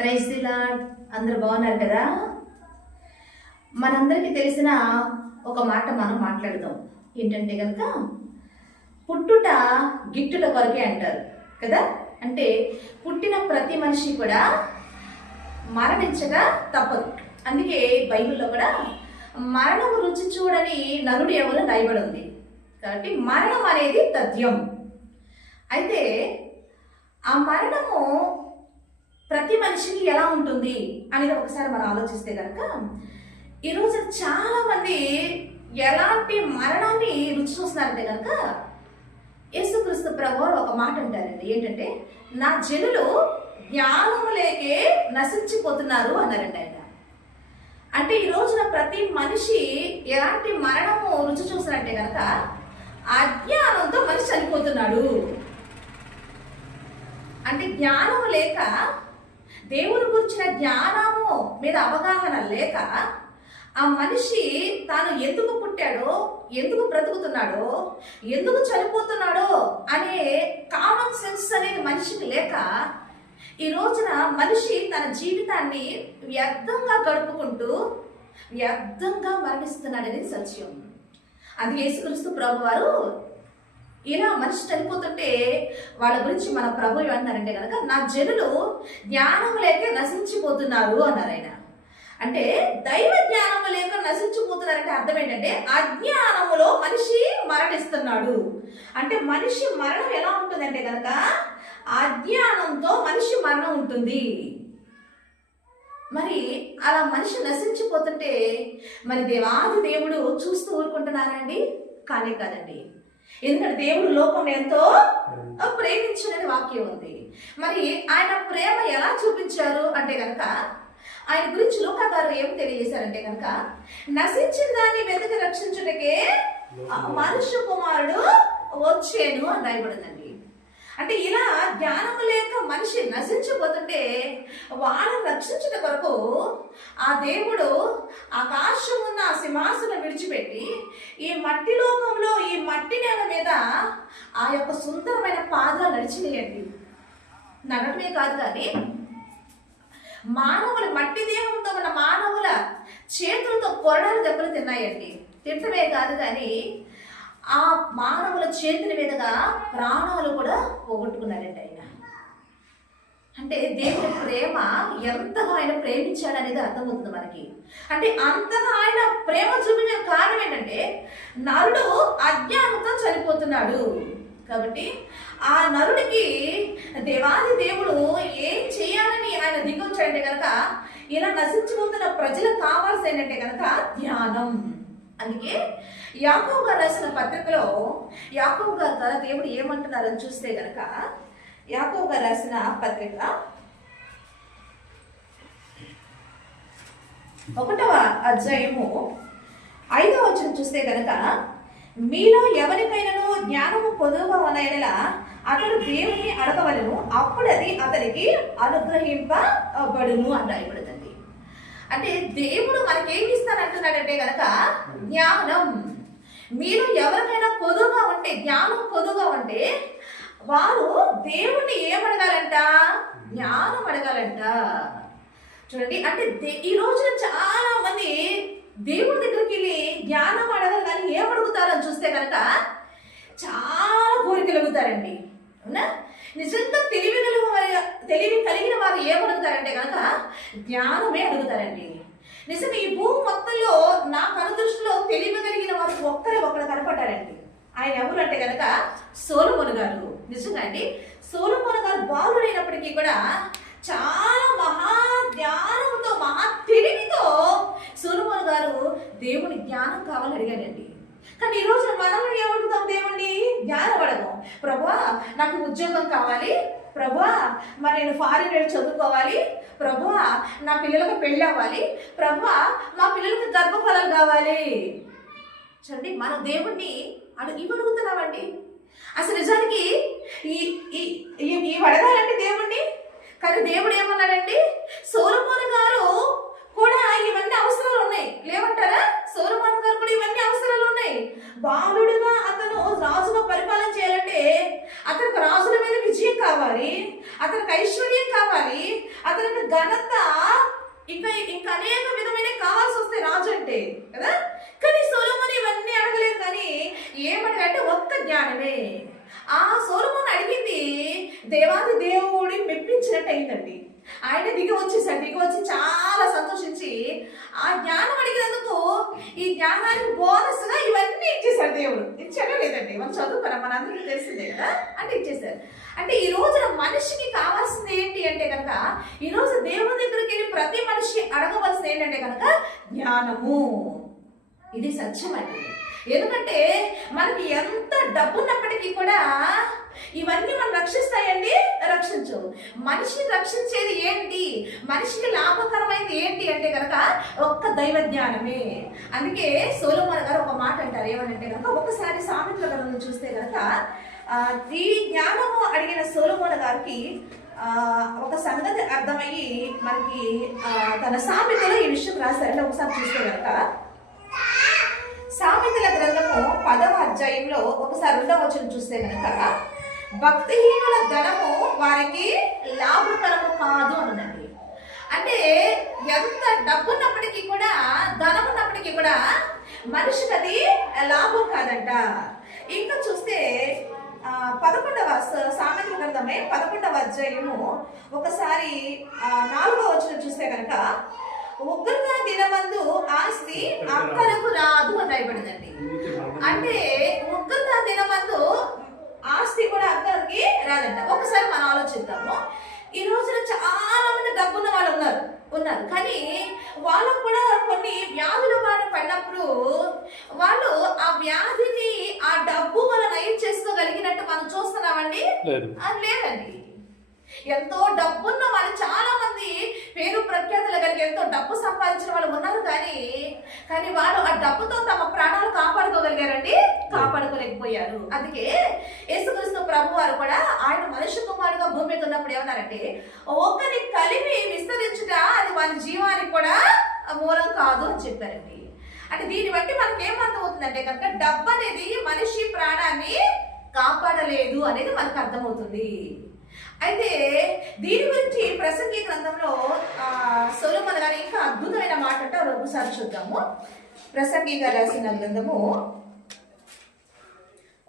Praise the lord. అందరూ బాగున్నారు కదా? మనందరికీ తెలిసిన ఒక మాట మనం మాట్లాడదాం. ఏంటంటే కనుక పుట్టుట గిట్టుట కొరకే అంటారు కదా. అంటే పుట్టిన ప్రతి మనిషి కూడా మరణించక తప్పదు. అందుకే బైబిల్లో కూడా మరణము రుచి చూడని నరుడు ఎవరు రాయబడి ఉంది. కాబట్టి మరణం అనేది తథ్యం. అయితే ఆ మరణము ప్రతి మనిషికి ఎలా ఉంటుంది అనేది ఒకసారి మనం ఆలోచిస్తే కనుక ఈరోజు చాలా మంది ఎలాంటి మరణాన్ని రుచి చూస్తున్నారంటే కనుక యేసుక్రీస్తు ప్రభువారు ఒక మాట అంటారండి. ఏంటంటే, నా జనులు జ్ఞానము లేకే నశించిపోతున్నారు అన్నారంట ఆయన. అంటే ఈ రోజున ప్రతి మనిషి ఎలాంటి మరణము రుచి చూస్తున్నారంటే కనుక అజ్ఞానంతో మనిషి చనిపోతున్నాడు. అంటే జ్ఞానము లేక, దేవుని గురించిన జ్ఞానము మీద అవగాహన లేక ఆ మనిషి తాను ఎందుకు పుట్టాడో, ఎందుకు బ్రతుకుతున్నాడో, ఎందుకు చనిపోతున్నాడో అనే కామన్ సెన్స్ అనేది మనిషికి లేక ఈ రోజున మనిషి తన జీవితాన్ని వ్యర్థంగా గడుపుకుంటూ వ్యర్థంగా మరణిస్తున్నాడనేది సత్యం. అది యేసుక్రీస్తు ప్రభువారు ఇలా మనిషి చనిపోతుంటే వాళ్ళ గురించి మన ప్రభు ఏమంటారంటే కనుక, నా జనులు జ్ఞానం లేక నశించిపోతున్నారు అన్నారు ఆయన. అంటే దైవ జ్ఞానము లేక నశించిపోతున్నారంటే అర్థం ఏంటంటే అజ్ఞానములో మనిషి మరణిస్తున్నాడు. అంటే మనిషి మరణం ఎలా ఉంటుందంటే కనుక అజ్ఞానంతో మనిషి మరణం ఉంటుంది. మరి అలా మనిషి నశించిపోతుంటే మరి దేవాది దేవుడు చూస్తూ ఊరుకుంటున్నారండి? కానే కాదండి. ఎందుకంటే దేవుడు లోకం ఎంతో ప్రేమించునని వాక్యం ఉంది. మరి ఆయన ప్రేమ ఎలా చూపించారు అంటే కనుక ఆయన గురించి లూకా గారు ఏం తెలియజేశారంటే కనుక, నశించిన దాన్ని వెతికి రక్షించుటకే మనుష్య కుమారుడు వచ్చేను అని రాయబడిందండి. అంటే ఇలా జ్ఞానము లేక మనిషి నశించిపోతుంటే వాళ్ళని రక్షించిన కొరకు ఆ దేవుడు ఆకాశమున్న సింహాసనం విడిచిపెట్టి ఈ మట్టి లోకంలో, ఈ మట్టి నేల మీద ఆ యొక్క సుందరమైన పాదాలు నడిచినాయండి. నడటమే కాదు కానీ మానవుల మట్టి దేహంతో ఉన్న మానవుల చేతులతో కొరడాలు దెబ్బలు తిన్నాయండి. తింటమే కాదు కానీ ఆ మానవుల చేతుల మీదుగా ప్రాణాలు కూడా పోగొట్టుకున్నారండి ఆయన. అంటే దేవుడి ప్రేమ ఎంతగా ఆయన ప్రేమించాడు అనేది అర్థమవుతుంది మనకి. అంటే అంతగా ఆయన ప్రేమ చూపించిన కారణం ఏంటంటే నరుడు అజ్ఞానంతో చనిపోతున్నాడు. కాబట్టి ఆ నరుడికి దేవాది దేవుడు ఏం చేయాలని ఆయన దిగొచ్చాడంటే కనుక ఇలా నశించిపోతున్న ప్రజలకు కావాల్సి ఏంటంటే కనుక జ్ఞానం. అందుకే యాకోబు గారు రాసిన పత్రికలో యాకోబు గారి ద్వారా దేవుడు ఏమంటున్నారని చూస్తే కనుక యాకోబు గారు రాసిన పత్రిక 1వ అధ్యాయము 5వ వచనం చూస్తే కనుక, మీలో ఎవరికైనాను జ్ఞానము పొదువుగా ఉన్న యెడల అతడు దేవుని అడగవలెను, అప్పుడు అది అతనికి అనుగ్రహింపబడును అని రాయబడుతుంది. అంటే దేవుడు మనకేమి ఇస్తానంటున్నాడంటే కనుక జ్ఞానం. మీరు ఎవరికైనా పొదువుగా ఉంటే, జ్ఞానం పొదువుగా ఉంటే వారు దేవుణ్ణి ఏమడగాలంట? జ్ఞానం అడగాలంట. చూడండి, అంటే ఈ రోజున చాలా మంది దేవుడి దగ్గరికి వెళ్ళి జ్ఞానం అడగాలి కానీ ఏమడుగుతారని చూస్తే కనుక చాలా కోరికలు అడుగుతారండి. అవునా? నిజంగా తెలివి కలిగిన వారు ఏమడుగుతారంటే కనుక జ్ఞానమే అడుగుతారండి. నిజంగా ఈ భూమి మొత్తంలో నా కనుదృష్టిలో తెలివి కలిగిన వారు ఒక్కరు కనపడ్డారండి. ఆయన ఎవరు అంటే కనుక సొలొమోను గారు. నిజంగా అండి, సొలొమోను గారు బాలుడైనప్పటికీ కూడా చాలా మహా జ్ఞానంతో, మహా తెలివితో సొలొమోను గారు దేవుని జ్ఞానం కావాలని అడిగాడండి. కానీ ఈ రోజు మనం ఏమడుగుతాం? దేవుణ్ణి జ్ఞానం అడగం. ప్రభువా నాకు ఉద్యోగం కావాలి, ప్రభువా మరి నేను ఫారిన్ వెళ్ళి చదువుకోవాలి, ప్రభువా నా పిల్లలకు పెళ్ళి అవ్వాలి, ప్రభువా మా పిల్లలకు గర్భఫలాలు కావాలి. చూడండి, మన దేవుణ్ణి ఇవి అడుగుతున్నామండి. అసలు నిజానికి ఈ అడగాలంటే దేవుణ్ణి. కానీ దేవుడు ఏమన్నాడండి? సొలొమోను గారు కూడా ఇవన్నీ అవసరాలు ఉన్నాయి, లేవంటారా? సొలొమోను గారు కూడా ఇవన్నీ అవసరాలు ఉన్నాయి. బాలుడుగా అతను రాజుగా పరిపాలన చేయాలంటే అతనికి రాజుల మీద విజయం కావాలి, అతనికి ఐశ్వర్యం కావాలి, అతని అతనికి ఘనత ఇంకా ఇంకా అనేక విధమైన కావాల్సి వస్తాయి రాజు అంటే కదా. కానీ సొలొమోను ఇవన్నీ అడగలేదు. కానీ ఏమడగంటే ఒక్క జ్ఞానమే. ఆ సొలొమోను అడిగింది దేవాది దేవుడి మెప్పించినట్టు అయిందండి. ఆయన దిగి వచ్చి చాలా సంతోషించి ఆ జ్ఞానం అడిగినందుకు ఈ జ్ఞానానికి బోనస్గా ఇవన్నీ ఇచ్చేసాడు దేవుడు. ఇచ్చాడా లేదండి? మనం చదువుకున్నాం, మన అందరికీ తెలిసిందే కదా. అంటే ఇచ్చేసారు. అంటే ఈ రోజున మనిషికి కావాల్సింది ఏంటి అంటే కనుక, ఈ రోజు దేవుని దగ్గరికి వెళ్ళి ప్రతి మనిషి అడగవలసింది ఏంటంటే కనుక జ్ఞానము. ఇది సత్యం అండి. ఎందుకంటే మనకి ఎంత డబ్బు ఉన్నప్పటికీ కూడా ఇవన్నీ మనం రక్షిస్తాయండి? రక్షించు. మనిషిని రక్షించేది ఏంటి, మనిషికి లాభకరమైనది ఏంటి అంటే కనుక ఒక్క దైవ జ్ఞానమే. అందుకే సొలొమోను గారు ఒక మాట అంటారు. ఏమనంటే కనుక, ఒకసారి సామెతల గ్రంథం చూస్తే కనుక ఈ జ్ఞానము అడిగిన సొలొమోను గారికి ఒక సంగతి అర్థమయ్యి మనకి తన సామెతలో ఈ విషయం రాశారంటే ఒకసారి చూస్తే కనుక సామెతల గ్రంథము 10వ అధ్యాయంలో ఒకసారి 2వ వచనం చూస్తే కనుక భక్తిహీనుల ధనము వారికి లాభకరము కాదు అన్నది. అంటే ఎంత డబ్బున్నప్పటికీ కూడా, ధనం ఉన్నప్పటికీ కూడా మనిషికి అది లాభం కాదంట. ఇంకా చూస్తే 11వ సామెతల గ్రంథమే 11వ అధ్యాయము ఒకసారి 4వ వచనం చూస్తే కనుక ఉగ్రత దినమందు ఆస్తి అక్కరకు రాదు అని రాయబడిందండి. అంటే ఉగ్రత దినమందు ఆస్తి కూడా అక్కడికి రాదంట. ఒకసారి మనం ఆలోచిద్దాము. ఈ రోజున చాలా మంది డబ్బున్న వాళ్ళు ఉన్నారు కానీ వాళ్ళకు కూడా కొన్ని వ్యాధుల బారిన పడినప్పుడు వాళ్ళు ఆ వ్యాధిని ఆ డబ్బు వల్ల నయం చేసుకోగలిగినట్టు మనం చూస్తున్నామండి? లేదండి. ఎంతో డబ్బున్న వాళ్ళు, చాలా మంది పేరు ప్రఖ్యాతులు కలిగి ఎంతో డబ్బు సంపాదించిన వాళ్ళు ఉన్నారు. కానీ వాళ్ళు ఆ డబ్బుతో తమ ప్రాణాలు కాపాడుకోగలిగారండి? కాపాడుకోలేకపోయారు. అందుకే యేసుక్రీస్తు ప్రభు వారు కూడా ఆయన మనుష్య కుమారుడుగా భూమి మీద ఉన్నప్పుడు ఏమన్నారంటే, ఒక్కని కలిమి విస్తరించుట అది వారి జీవానికి కూడా మూలం కాదు అని చెప్పారండి. అంటే దీన్ని బట్టి మనకి ఏమర్థం అవుతుందంటే కనుక డబ్బు అనేది మనిషి ప్రాణాన్ని కాపాడలేదు అనేది మనకు అర్థమవుతుంది. అయితే దీని గురించి ప్రసంగి గ్రంథంలో సొలొమోను గారు ఇంకా అద్భుతమైన మాట అంటే ఒకసారి చూద్దాము. ప్రసంగి గారు రాసిన గ్రంథము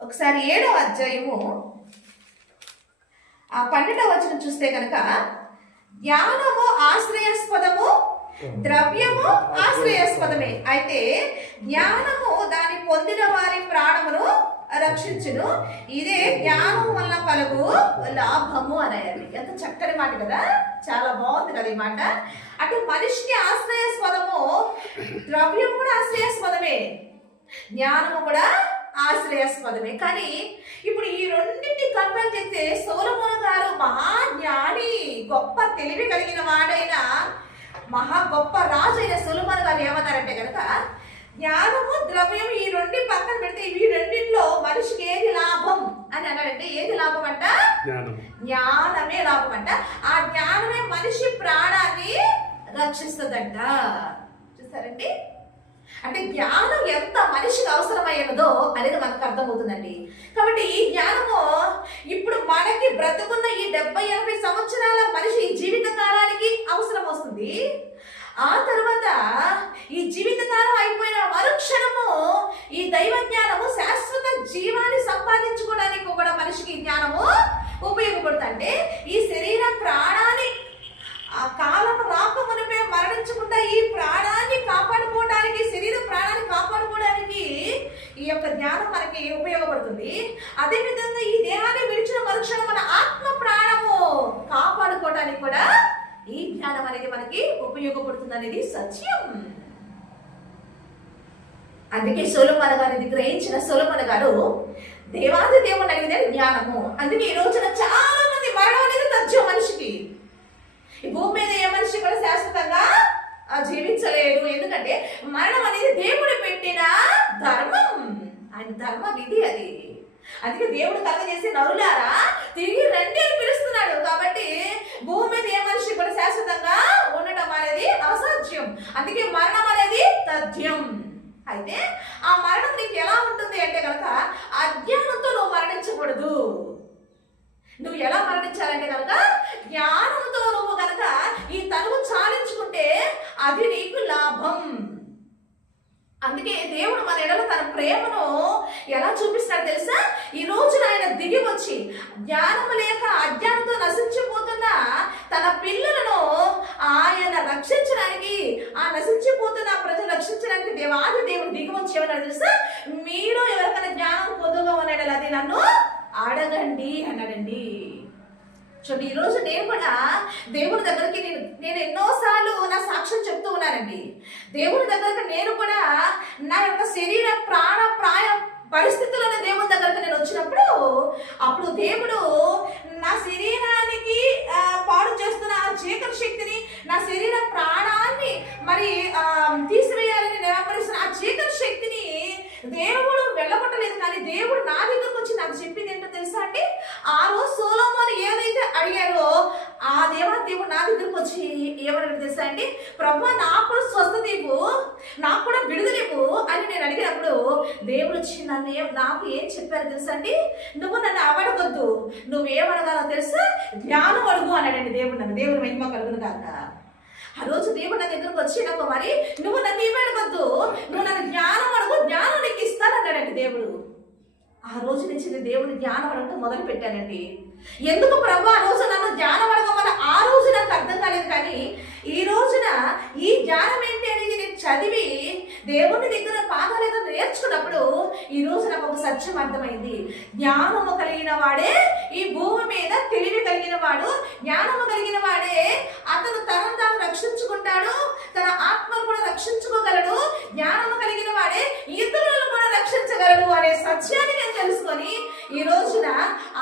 ఒకసారి 7వ అధ్యాయము 12వ వచనం చూస్తే కనుక జ్ఞానము ఆశ్రయాస్పదము, ద్రవ్యము ఆశ్రయాస్పదమే, అయితే జ్ఞానము దాని పొందిన వారి ప్రాణమును రక్షించును, ఇదే జ్ఞానం వల్ల కలుగు లాభము అనేది. ఎంత చక్కని మాట కదా, చాలా బాగుంది కదా ఈ మాట. అంటే మనిషికి ఆశ్రయాస్పదము, ద్రవ్యం కూడా ఆశ్రయాస్పదమే, జ్ఞానము కూడా ఆశ్రయాస్పదమే. కానీ ఇప్పుడు ఈ రెండింటిని కంపేర్ చేస్తే సొలొమోను గారు మహాజ్ఞాని, గొప్ప తెలివి కలిగిన వాడైన మహా గొప్ప రాజు అయిన సొలొమోను గారు ఏమన్నారంటే కనుక, జ్ఞానము ద్రవ్యం ఈ రెండు పక్కన పెడితే ఈ రెండింటిలో మనిషికి ఏది లాభం అని అన్నాడంటే, ఏది లాభం అంట? జ్ఞానమే లాభం అంట. ఆ జ్ఞానమే మనిషి ప్రాణాన్ని రక్షిస్తుందంట. చూస్తారండి? అంటే జ్ఞానం ఎంత మనిషికి అవసరమైనదో అనేది మనకు అర్థమవుతుందండి. కాబట్టి ఈ జ్ఞానము ఇప్పుడు మనకి బ్రతుకున్న ఈ 70-80 సంవత్సరాల మనిషి జీవిత కాలానికి అవసరం వస్తుంది. ఆ తర్వాత ఈ జీవితకాలం అయిపోయిన మరుక్షణము ఈ దైవ జ్ఞానము శాశ్వత జీవాన్ని సంపాదించుకోవడానికి కూడా మనిషికి జ్ఞానము ఉపయోగపడుతుంటే, ఈ శరీర ప్రాణాన్ని ఆ కాలం రాకమునిపై మరణించకుండా ఈ ప్రాణాన్ని కాపాడుకోవడానికి, శరీర ప్రాణాన్ని కాపాడుకోవడానికి ఈ యొక్క జ్ఞానం మనకి ఉపయోగపడుతుంది. అదే విధంగా ఈ దేహాన్ని విడిచిన మరుక్షణం మన ఆత్మ ప్రాణము కాపాడుకోవడానికి కూడా ఈ జ్ఞానం అనేది మనకి ఉపయోగపడుతుంది అనేది సత్యం. అందుకే సొలొమోను గారిని గ్రహించిన సొలొమోను గారు దేవాది దేవుని అడిగితే జ్ఞానము. అందుకే ఈ రోజున చాలా మంది మరణం అనేది తథ్యం మనిషికి. ఈ భూమి మీద ఏ మనిషి కూడా శాశ్వతంగా జీవించలేడు. ఎందుకంటే మరణం అనేది దేవుడు పెట్టిన ధర్మం, ఆయన ధర్మ విధి అది. అందుకే దేవుడు కలగజేసి నరులారా తిరిగి రండి అని పిలుస్తున్నాడు. కాబట్టి భూమి మీద ఏ మనిషి కూడా శాశ్వతంగా ఉండటం అనేది అసాధ్యం. అందుకే మరణం అనేది తథ్యం. అయితే ఆ మరణం నీకు ఎలా ఉంటుంది అంటే కనుక, అజ్ఞానంతో నువ్వు మరణించకూడదు. నువ్వు ఎలా మరణించాలంటే కనుక జ్ఞానంతో నువ్వు కనుక ఈ అది నీకు లాభం. అందుకే దేవుడు మన ఎడల తన ప్రేమను ఎలా చూపిస్తాడు తెలుసా? ఈ రోజున ఆయన దిగి వచ్చి జ్ఞానము లేక అజ్ఞానంతో నశించిపోతున్న తన పిల్లలను ఆయన రక్షించడానికి, ఆ నశించిపోతున్న ప్రజలు రక్షించడానికి దేవాది దేవుడు దిగి వచ్చి ఏమన్నాడు తెలుసా? మీలో ఎవరికైనా జ్ఞానం పొందుగా ఉన్నాడు అది నన్ను అడగండి అన్నాడండి. చూడండి, ఈ రోజు నేను కూడా దేవుడి దగ్గరికి నేను ఎన్నోసార్లు నా సాక్ష్యం చెప్తూ ఉన్నానండి. దేవుడి దగ్గరకు నేను కూడా నా యొక్క శరీర ప్రాయ పరిస్థితులను దేవుడి దగ్గరకు నేను వచ్చినప్పుడు, అప్పుడు దేవుడు నా శరీరానికి పాడు చేస్తున్న ఆ చీకటి శక్తిని, నా శరీర ప్రాణాన్ని మరి తీసివేయాలని నిరాకరిస్తున్న ఆ చీకటి శక్తిని దేవుడు వెళ్ళగొట్టలేదు. కానీ దేవుడు నా దగ్గరకు వచ్చి నాకు చెప్పింది ఏంటో తెలుసా అండి? ఆ రోజు సొలొమోను ఏదైతే అడిగారో ఆ దేవుడు నా దగ్గరకు వచ్చి ఏమన్నాడు తెలుసా అండి? ప్రభువా, నాకు కూడా స్వస్థత ఇవ్వు, నాకు కూడా విడుదల ఇవ్వు అని నేను అడిగినప్పుడు దేవుడు వచ్చి నాకు ఏం చెప్పారు తెలుసా అండి? నువ్వు నన్ను అడగొద్దు, నువ్వేమడగాలో తెలుసా? జ్ఞానం అడుగు అన్నాడండి దేవుడు నన్ను. దేవుడు మహిమ కలుగును గాక. ఆ రోజు దేవుడు నా దగ్గరకు వచ్చినప్పుడు మరి నువ్వు నన్ను ఇవ్వడవద్దు, నువ్వు నన్ను జ్ఞానం అడుగు, జ్ఞానం నీకు ఇస్తానన్నాడండి దేవుడు. ఆ రోజు నుంచి నేను దేవుని జ్ఞానం అడగటం మొదలు పెట్టానండి. ఎందుకు ప్రభు ఆ రోజు నన్ను జ్ఞానం అడగమని ఆ రోజు నాకు అర్థం కాలేదు. కానీ ఈ రోజున ఈ జ్ఞానం ఏంటి అనేది నేను చదివి దేవుని దగ్గర పాదాలు నేర్చుకున్నప్పుడు ఈ రోజు నాకు ఒక సత్యం అర్థమైంది. జ్ఞానము కలిగిన వాడే ఈ భూమి మీద తెలివి కలిగిన వాడు, జ్ఞానము కలిగిన వాడే అతను తనను తాను రక్షించుకుంటాడు, తన ఆత్మను కూడా రక్షించుకోగలడు, జ్ఞానము కలిగిన వాడే ఇతరులను కూడా రక్షించగలడు అనే సత్యాన్ని నేను తెలుసుకొని ఈ రోజున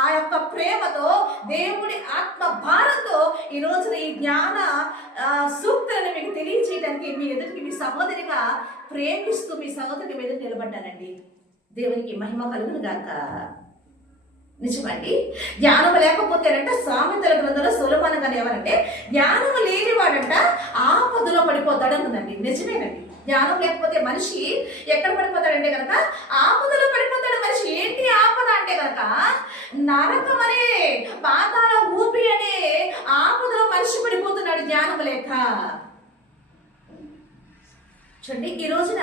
ఆ యొక్క ప్రేమతో దేవుడి ఆత్మ భారంతో ఈ రోజున ఈ జ్ఞాన సూక్తులను మీకు తెలియచేయడానికి మీ ఎదుటికి మీ సహోదరిగా ప్రేమిస్తూ మీ సహోదరి మీద నిలబడ్డానండి. దేవునికి మహిమ కలుగును గాక. నిజమండి, జ్ఞానం లేకపోతేనంట సామెతల గ్రంథంలో సొలొమోను గారు ఏమనంటే జ్ఞానం లేనివాడంట ఆపదలో పడిపోతాడు అన్నదండి. నిజమేనండి, జ్ఞానం లేకపోతే మనిషి ఎక్కడ పడిపోతాడంటే కనుక ఆపదలో పడిపోతాడు మనిషి. ఏంటి ఆపద అంటే కనుక నరకం అనే పాతాళ ఊపి అనే ఆపదలో మనిషి పడిపోతున్నాడు జ్ఞానం లేక. చూడండి, ఈ రోజున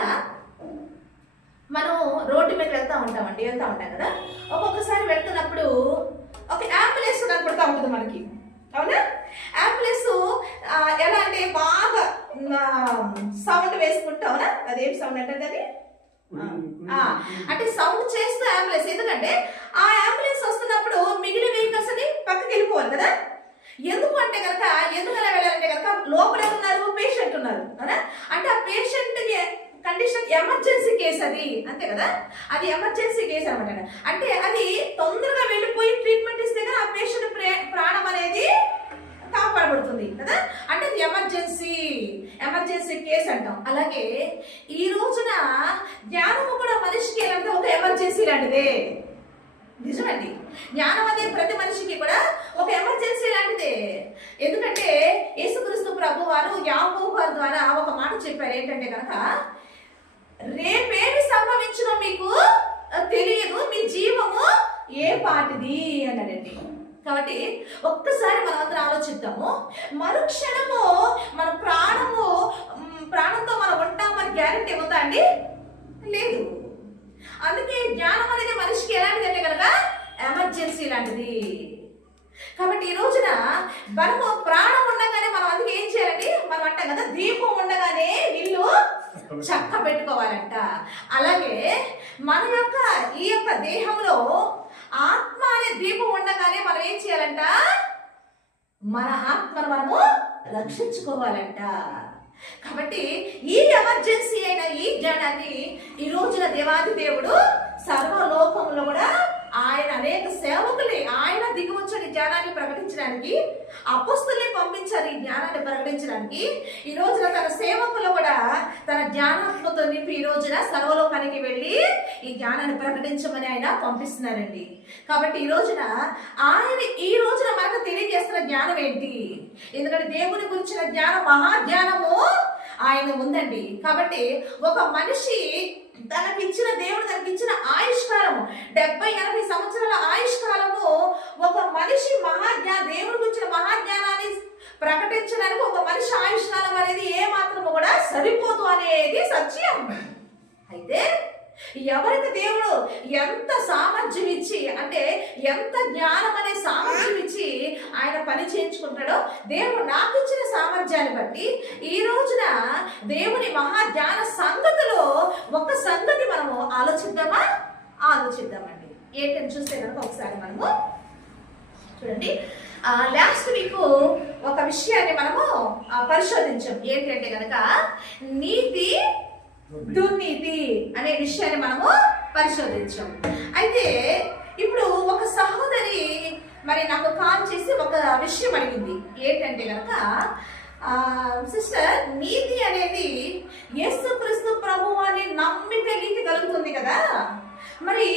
మనం రోడ్డు మీద వెళ్తా ఉంటాం కదా. ఒక్కొక్కసారి వెళ్తున్నప్పుడు ఒక అంబులెన్స్ కనపడతా ఉంటుంది మనకి, అవునా? అంబులెన్స్ ఎలా అంటే బాగా సౌండ్ వేసుకుంటా, అవునా? అదేం సౌండ్ అంటే అది అంటే సౌండ్ చేస్తూ అంబులెన్స్. ఎందుకంటే ఆ అంబులెన్స్ వస్తున్నప్పుడు మిగిలిన వెహికల్స్ అని పక్కకి వెళ్ళిపోవాలి కదా. ఎందుకు అంటే కనుక ఎందుకు అలా వెళ్ళాలంటే కనుక లోపల ఉన్నారు, పేషెంట్ ఉన్నారు, అవునా? అంటే ఆ పేషెంట్ కండిషన్ ఎమర్జెన్సీ కేసు అది, అంతే కదా. అది ఎమర్జెన్సీ కేసు అనమాట. అంటే అది తొందరగా వెళ్ళిపోయి ట్రీట్మెంట్ ఇస్తే కదా ఆ పేషెంట్ ప్రాణం అనేది కాపాడబడుతుంది కదా. అంటే అది ఎమర్జెన్సీ కేసు అంటాం. అలాగే ఈ రోజున జ్ఞానము కూడా మనిషికి ఎలాంటి ఒక ఎమర్జెన్సీ లాంటిదే. నిజమండి, జ్ఞానం అనేది ప్రతి మనిషికి కూడా ఒక ఎమర్జెన్సీ లాంటిదే. ఎందుకంటే యేసుక్రీస్తు ప్రభు వారు యాకోబు వారి ద్వారా ఒక మాట చెప్పారు. ఏంటంటే కనుక రేపేమి సంభవించునో మీకు తెలియదు, మీ జీవము ఏ పాటిది అన్నాడండి. కాబట్టి ఒక్కసారి మనం అందరం ఆలోచిద్దాము. మరుక్షణము మన ప్రాణంతో మనం ఉంటామని గ్యారెంటీ ఉందా అండి? లేదు. అందుకే జ్ఞానం అనేది మనిషికి ఎలాంటిది అంటే కనుక ఎమర్జెన్సీ లాంటిది. కాబట్టి ఈ రోజున మనము ప్రాణం ఉండగానే మనం అందుకే ఏం చేయాలండి? మనం అంటాం కదా, దీపం ఉండగానే ఇల్లు చక్క పెట్టుకోవాలంట. అలాగే మన యొక్క ఈ యొక్క దేహంలో ఆత్మ అనే దీపం ఉండగానే మనం ఏం చేయాలంట? మన ఆత్మను మనము రక్షించుకోవాలంట. కాబట్టి ఈ ఎమర్జెన్సీ అయిన ఈ జ్ఞానాన్ని ఈ రోజున దేవాది దేవుడు సర్వలోకంలో కూడా ఆయన అనేక సేవకుల్ని ఆయన దిగువచ్చని జ్ఞానాన్ని ప్రకటించడానికి అపోస్తుల్ని పంపించారు. ఈ జ్ఞానాన్ని ప్రకటించడానికి ఈ రోజున తన సేవకులు కూడా తన జ్ఞానాత్మతో నింపి ఈ రోజున సర్వలోకానికి వెళ్ళి ఈ జ్ఞానాన్ని ప్రకటించమని ఆయన పంపిస్తున్నారండి. కాబట్టి ఈ రోజున మనకు తెలియజేస్తున్న జ్ఞానం ఏంటి? ఎందుకంటే దేవుని గురించిన జ్ఞానం, మహాజ్ఞానము ఆయన ఉందండి. కాబట్టి ఒక మనిషి తనకిచ్చిన దేవుడు తనకిచ్చిన ఆయుష్కాలము 70-80 సంవత్సరాల ఆయుష్కాలము ఒక మనిషి దేవుడి గురించిన మహాజ్ఞానాన్ని ప్రకటించడానికి ఒక మనిషి ఆయుష్కాలం అనేది ఏ మాత్రము కూడా సరిపోదు అనేది సత్యం. అయితే ఎవరికి దేవుడు ఎంత సామర్థ్యం ఇచ్చి, అంటే ఎంత జ్ఞానం అనే సామర్థ్యం ఇచ్చి ఆయన పని చేయించుకుంటాడో, దేవుడు నాకు ఇచ్చిన సామర్థ్యాన్ని బట్టి ఈ రోజున దేవుని మహాజ్ఞాన సంగతిలో ఒక సంగతి మనము ఆలోచిద్దామండి. ఏంటని చూస్తే కనుక ఒకసారి మనము చూడండి. లాస్ట్ వీక్ ఒక విషయాన్ని మనము పరిశోధించాం. ఏంటంటే కనుక నీతి దుర్నీతి అనే విషయాన్ని మనము పరిశోధించాం. అయితే ఇప్పుడు ఒక సహోదరి మరి నాకు కాల్ చేసి ఒక విషయం అడిగింది. ఏంటంటే కనుక సిస్టర్, నీతి అనేది యేసుక్రీస్తు ప్రభువాన్ని నమ్మితే నీతి కలుగుతుంది కదా, మరి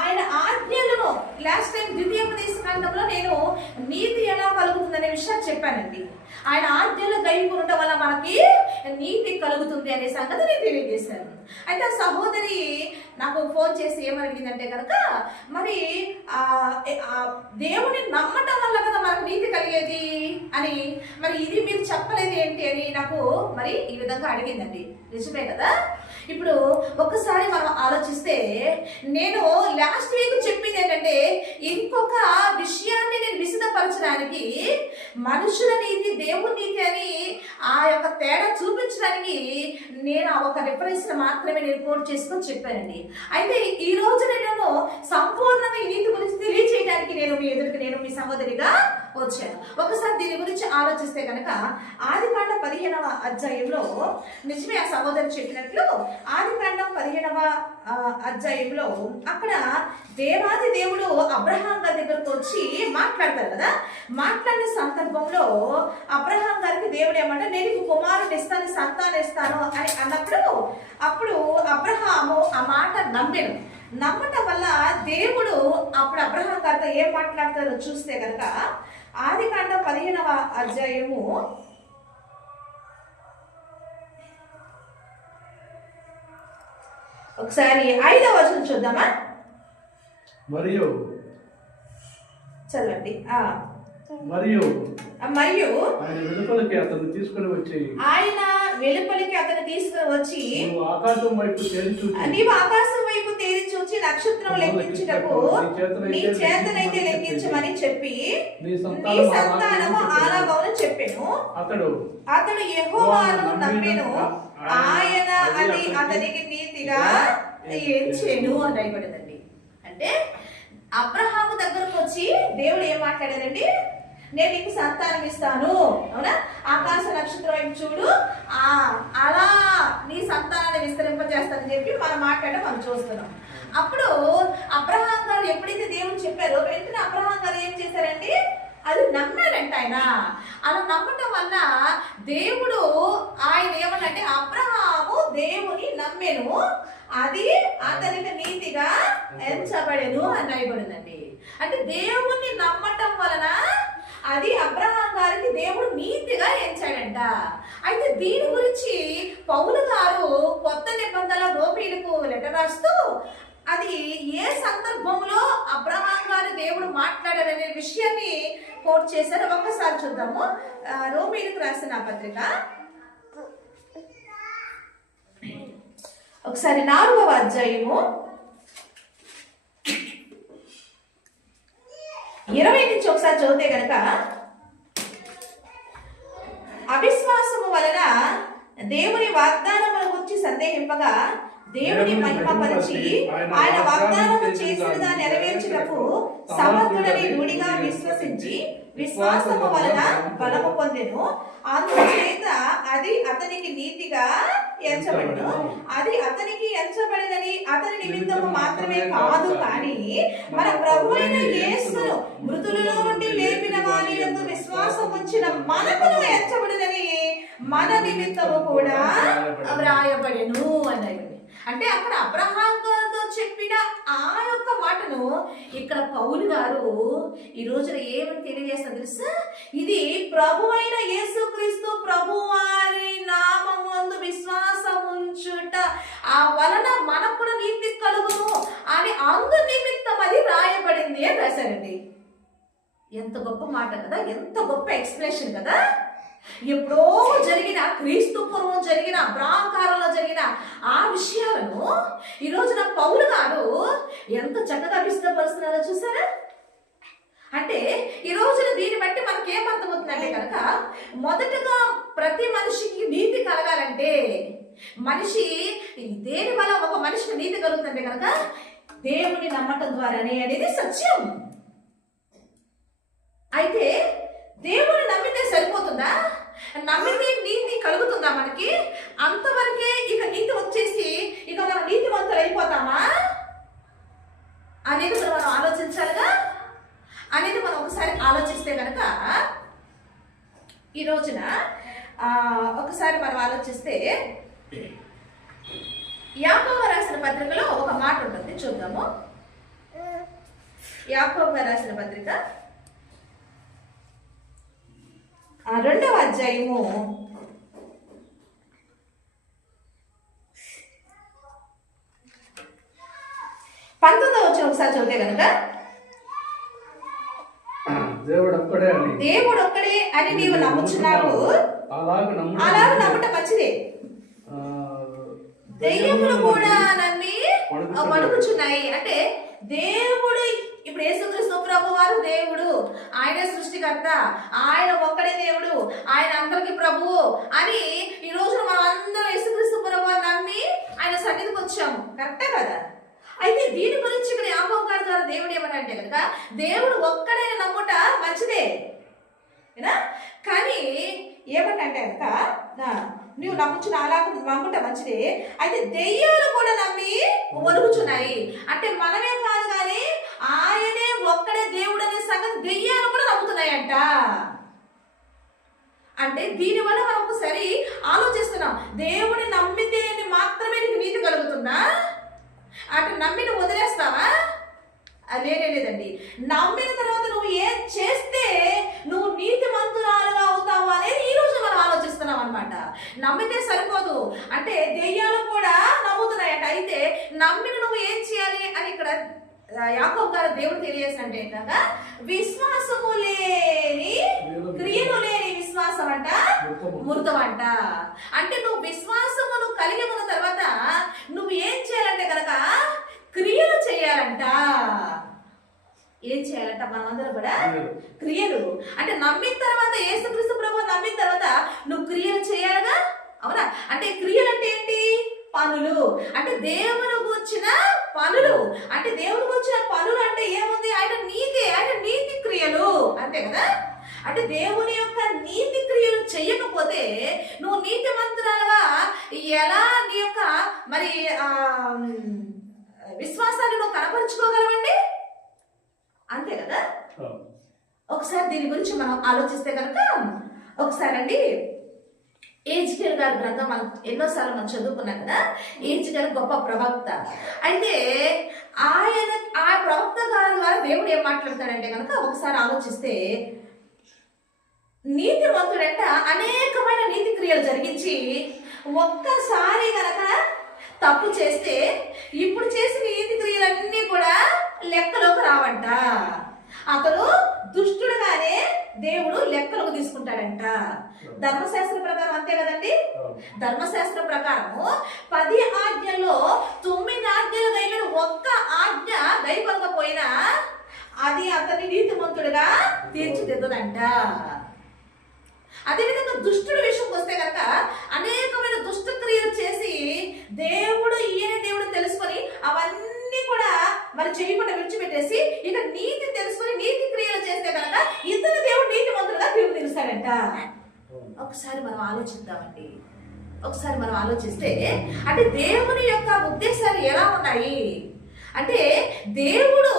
ఆయన ఆజ్ఞలను లాస్ట్ టైం ద్వితీయోపదేశ కాండంలో నేను నీతి ఎలా కలుగుతుంది అనే విషయాన్ని చెప్పానండి. ఆయన ఆజ్ఞలు గైకొనడం వల్ల మనకి నీతి కలుగుతుంది అనే సంగతి నేను తెలియజేశాను. అయితే ఆ సహోదరి నాకు ఫోన్ చేసి ఏమడిగిందంటే కనుక, మరి దేవుని నమ్మటం వల్ల కదా మనకు నీతి కలిగేది అని, మరి ఇది మీరు చెప్పలేదు ఏంటి అని నాకు మరి ఈ విధంగా అడిగిందండి. నిజమే కదా. ఇప్పుడు ఒక్కసారి మనం ఆలోచిస్తే, నేను లాస్ట్ వీక్ చెప్పింది ఏంటంటే, ఇంకొక విషయాన్ని నేను విశదపరచడానికి, మనుషుల నీతి దేవుని నీతి అని ఆ యొక్క తేడా చూపించడానికి నేను ఆ ఒక రిఫరెన్స్ మాత్రమే నేను కోట్ చేసుకొని చెప్పానండి. అయితే ఈ రోజు నేను సంపూర్ణంగా ఈ నీతి గురించి తెలియచేయడానికి నేను మీ సహోదరిగా వచ్చాను. ఒకసారి దీని గురించి ఆలోచిస్తే కనుక ఆదికాండం 15వ అధ్యాయంలో, నిజమే ఆ సహోదరి చెప్పినట్లు ఆదికాండం 15వ అధ్యాయంలో అక్కడ దేవాది దేవుడు అబ్రహాం గారి దగ్గరకు వచ్చి మాట్లాడతారు కదా. మాట్లాడిన సందర్భంలో అబ్రహాం గారికి దేవుడు ఏమంటే, నేను కుమారుడు ఇస్తాను, సంతానం ఇస్తాను అని అన్నప్పుడు అప్పుడు అబ్రహాము ఆ మాట నమ్మటం వల్ల దేవుడు అప్పుడు అబ్రహాం గారితో ఏం మాట్లాడతారో చూస్తే కనుక ఆదికాండం 15వ అధ్యాయము ఒకసారి 5వ వచనం చూద్దామా. మరియు చదవండి. మరియు ఆయన వెలుపలికి అతను తీసుకుని వచ్చి నీవు ఆకాశం వైపు తేరి చూచి నక్షత్రం లెక్కించుటకు నీ చేతనైతే లెక్కించమని చెప్పి నీ సంతానము ఆలాగవును చెప్పెను. అతడు యెహోవాను నమ్మెను, ఆయన అది అతనికి నీతిగా ఎంచెను అని రాయబడిందండి. అంటే అబ్రహాము దగ్గరకు వచ్చి దేవుడు ఏం మాట్లాడారండి, నేను నీకు సంతానం ఇస్తాను, అవునా, ఆకాశ నక్షత్రం వైపు చూడు, అలా నీ సంతానాన్ని విస్తరింపజేస్తానని చెప్పి మనం చూస్తున్నాం. అప్పుడు అబ్రహాం గారు ఎప్పుడైతే దేవుడు చెప్పారో వెంటనే అబ్రహాం గారు ఏం చేశారండి, అది నమ్మారంట. ఆయన అలా నమ్మటం వల్ల దేవుడు ఆయన ఏమన్నంటే, అబ్రహాము దేవుని నమ్మెను, అది అతనికి నీతిగా ఎంచబడెను అని రాయబడిందండి. అంటే దేవుణ్ణి నమ్మటం వలన అది అబ్రహాం గారికి దేవుడు నీతిగా ఎంచాడంట. అయితే దీని గురించి పౌలు గారు కొత్త నిబంధనల రోమీయులకు లెటర్ రాస్తూ అది ఏ సందర్భంలో అబ్రహాం గారు దేవుడు మాట్లాడారనే విషయాన్ని కోట్ చేశారు. ఒక్కసారి చూద్దాము. రోమీయులకు రాసిన పత్రిక ఒకసారి 4వ అధ్యాయము 20 నుంచి ఒకసారి చదివితే కనుక, అవిశ్వాసము వలన దేవుని వాగ్దానముల గురించి సందేహింపగా దేవుని మహిమపరిచి ఆయన వాగ్దానము చేసిన దాన్ని నెరవేర్చుటకు సమర్థుడని రూఢిగా విశ్వసించి విశ్వాసము వలన బలము పొందెను. అందుచేత అది అతనికి నీతిగా ఎంచబడెను. అది అతనికి ఎంచబడినని అతని నిమిత్తము మాత్రమే కాదు, కానీ మన ప్రభువైన యేసును మృతులలో నుండి లేపిన వారి యందు విశ్వాసం ఉంచిన మనకును ఎంచబడినని మన నిమిత్తము కూడా వ్రాయబడెను అన్నాడు. అంటే అక్కడ అబ్రహాం గారితో చెప్పిన ఆ యొక్క మాటను ఇక్కడ పౌలు గారు ఈ రోజున ఏమని తెలియజేస్తారు తెలుసా, ఇది ప్రభువైన యేసుక్రీస్తు ప్రభువారి నామమందు విశ్వాసం ఉంచుట వలన అందు నిమిత్తం అది రాయబడింది అని రాశారండి. ఎంత గొప్ప మాట కదా, ఎంత గొప్ప ఎక్స్ప్లెనేషన్ కదా. ఎప్పుడో జరిగిన, క్రీస్తు పూర్వం జరిగిన, ప్రాకారంలో జరిగిన ఆ విషయాలను ఈ రోజున పౌలు గారు ఎంత చక్కగా విశదపరుస్తున్నారో చూసారా. అంటే ఈ రోజున దీన్ని బట్టి మనకి ఏమర్థమవుతుందంటే కనుక, మొదటగా ప్రతి మనిషికి నీతి కలగాలంటే, మనిషి దేని వల్ల ఒక మనిషికి నీతి కలుగుతుందంటే కనుక దేవుని నమ్మటం ద్వారానే అనేది సత్యం. అయితే దేవుని నమ్మితే సరిపోతుందా? నమ్మితే నీతి కలుగుతుందా మనకి? అంతవరకే ఇక నీతి వచ్చేసి ఇక మనం నీతివంతులు అయిపోతామా అనేది మనం ఆలోచించాలిగా. అనేది మనం ఒకసారి ఆలోచిస్తే కనుక, ఈ రోజున ఒకసారి మనం ఆలోచిస్తే యాకోబు రాసిన పత్రికలో ఒక మాట ఉంటుంది, చూద్దాము. యాకోబు రాసిన పత్రిక 2వ అధ్యాయము 19వ వచనం ఒకసారి చదివితే కనుక, దేవుడు ఒక్కడే అని నీవు నమ్ముచున్నావు, అలాగ నమ్ముట మంచిదే. దెయ్యములు కూడా నమ్మి వణుకుచున్నాయి. అంటే దేవుడు, ఇప్పుడు యేసుక్రీస్తు ప్రభు వారు దేవుడు, ఆయన సృష్టికర్త, ఆయన ఒక్కడే దేవుడు, ఆయన అందరికి ప్రభువు అని ఈ రోజు మనం అందరం యేసుక్రీస్తు ప్రభు వారు నమ్మి ఆయన సన్నిధికి వచ్చాము. కరెక్టే కదా? అయితే దీని గురించి ఇక్కడ యాకోబు గారి ద్వారా దేవుడు ఏమనంటే కనుక, దేవుడు ఒక్కడే నమ్ముట మంచిదే, కానీ ఏమంటే కనుక నువ్వు నమ్ముచున్న అలాగ నమ్ముట మంచిదే. అయితే దెయ్యాలు కూడా నమ్మి వణుకుచున్నాయి. అంటే మనమే కాదు కానీ ఆయనే ఒక్కడే దేవుడు అనే సంగతి దెయ్యాలు కూడా నమ్ముతున్నాయంట. అంటే దీనివల్ల మనం ఒకసారి ఆలోచిస్తున్నాం, దేవుని నమ్మితే మాత్రమే నీకు నీతి కలుగుతుందా? అంటే నమ్మి నువ్వు వదిలేస్తావా? లేదండి. నమ్మిన తర్వాత నువ్వు ఏం చేస్తే నువ్వు నీతిమంతురాలుగా అవుతావు అనేది ఈ రోజు మనం ఆలోచిస్తున్నాం అనమాట. నమ్మితే సరిపోదు, అంటే దెయ్యాలు కూడా నమ్ముతున్నాయట. అయితే నమ్మిన నువ్వు ఏం చేయాలి అని ఇక్కడ యాకోబు గారు దేవుడు తెలియజేసినట్టే కనుక, విశ్వాసము లేని క్రియలు లేని విశ్వాసం అంట మృతం అంట. అంటే నువ్వు విశ్వాసమును కలిగి ఉన్న తర్వాత నువ్వు ఏం చేయాలంటే కనుక క్రియలు చేయాలంట. ఏం చేయాలంట? మనమందరం కూడా క్రియలు. అంటే నమ్మిన తర్వాత, యేసుక్రీస్తు ప్రభువు నమ్మిన తర్వాత నువ్వు క్రియలు చేయాలిగా, అవునా? అంటే క్రియలు అంటే ఏంటి? పనులు. అంటే దేవుని గురించిన పనులు. అంటే దేవుని గురించిన పనులు అంటే ఏముంది? ఆయన నీతి క్రియలు, అంతే కదా? అంటే దేవుని యొక్క నీతి క్రియలు చెయ్యకపోతే నువ్వు నీతిమంతురాలుగా ఎలా నీ యొక్క మరి విశ్వాసాన్ని నువ్వు కనపరుచుకోగలవండి? అంతే కదా? ఒకసారి దీని గురించి మనం ఆలోచిస్తే కనుక, ఒకసారి అండి ఏజ్కేల్ గారి గ్రంథం మనం ఎన్నోసార్లు మనం చదువుకున్నాం కదా. ఏజ్కేల్ గొప్ప ప్రవక్త. అయితే ఆ ప్రవక్త గారి ద్వారా దేవుడు ఏం మాట్లాడతాడంటే కనుక, ఒకసారి ఆలోచిస్తే, నీతివంతుడంట అనేకమైన నీతి క్రియలు జరిగించి ఒక్కసారి గనక తప్పు చేస్తే ఇప్పుడు చేసిన నీతి క్రియలన్నీ కూడా లెక్కలోకి రావంట. అతను దుష్టుడుగానే దేవుడు లెక్కలోకి తీసుకుంటాడంట. ధర్మశాస్త్ర ప్రకారం అంతే కదండి. ధర్మశాస్త్ర ప్రకారము 10 ఆజ్ఞల్లో 9 ఆజ్ఞలు గైకొని ఒక్క ఆజ్ఞ గైకొనకపోయినా అది అతని నీతిమంతుడుగా తీర్చిదిద్దదంట. అదేవిధంగా దుష్టుడి విషయంకి వస్తే కనుక అనేకమైన దుష్ట క్రియలు చేసి దేవుడు ఈయన దేవుడు తెలుసుకొని అవన్నీ కూడా మరి చేయకుండా విడిచిపెట్టేసి ఇక నీతి తెలుసుకొని నీతి క్రియలు చేస్తే కనుక ఇతను దేవుడు నీతిమంతుడుగా తీర్పు తీరుస్తాడంట. ఒకసారి మనం ఆలోచిద్దామండి. ఒకసారి మనం ఆలోచిస్తే అంటే దేవుని యొక్క ఉద్దేశాలు ఎలా ఉన్నాయి అంటే, దేవుడు